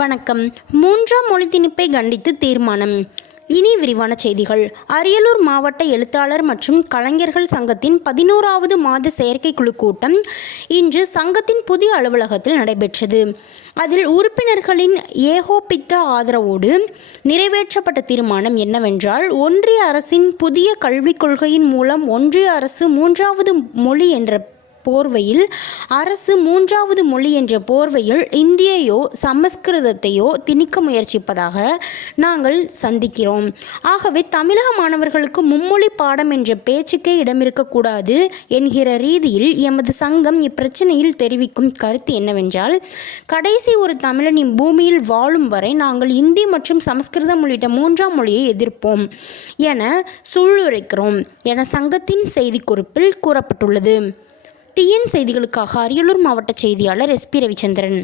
வணக்கம். மூன்றாம் மொழி திணிப்பை கண்டித்து தீர்மானம். இனி விரிவான செய்திகள். அரியலூர் மாவட்ட எழுத்தாளர் மற்றும் கலைஞர்கள் சங்கத்தின் பதினோராவது மாத செயற்கைக்குழு கூட்டம் இன்று சங்கத்தின் புதிய அலுவலகத்தில் நடைபெற்றது. அதில் உறுப்பினர்களின் ஏகோபித்த ஆதரவோடு நிறைவேற்றப்பட்ட தீர்மானம் என்னவென்றால் ஒன்றிய அரசின் புதிய கல்விக் கொள்கையின் மூலம் ஒன்றிய அரசு மூன்றாவது மொழி என்ற போர்வையில் அரசு மூன்றாவது மொழி என்ற போர்வையில் இந்தியையோ சமஸ்கிருதத்தையோ திணிக்க முயற்சிப்பதாக நாங்கள் சந்திக்கிறோம். ஆகவே தமிழக மாணவர்களுக்கு மும்மொழி பாடம் என்ற பேச்சுக்கே இடமிருக்கக்கூடாது என்கிற ரீதியில் எமது சங்கம் இப்பிரச்சனையில் தெரிவிக்கும் கருத்து என்னவென்றால் கடைசி ஒரு தமிழன் இப்பூமியில் வாழும் வரை நாங்கள் இந்தி மற்றும் சமஸ்கிருதம் உள்ளிட்ட மூன்றாம் மொழியை எதிர்ப்போம் என சூளுரைக்கிறோம் என சங்கத்தின் செய்திக்குறிப்பில் கூறப்பட்டுள்ளது. டிஎன் செய்திகளுக்காக அரியலூர் மாவட்ட செய்தியாளர் எஸ்பி ரவிச்சந்திரன்.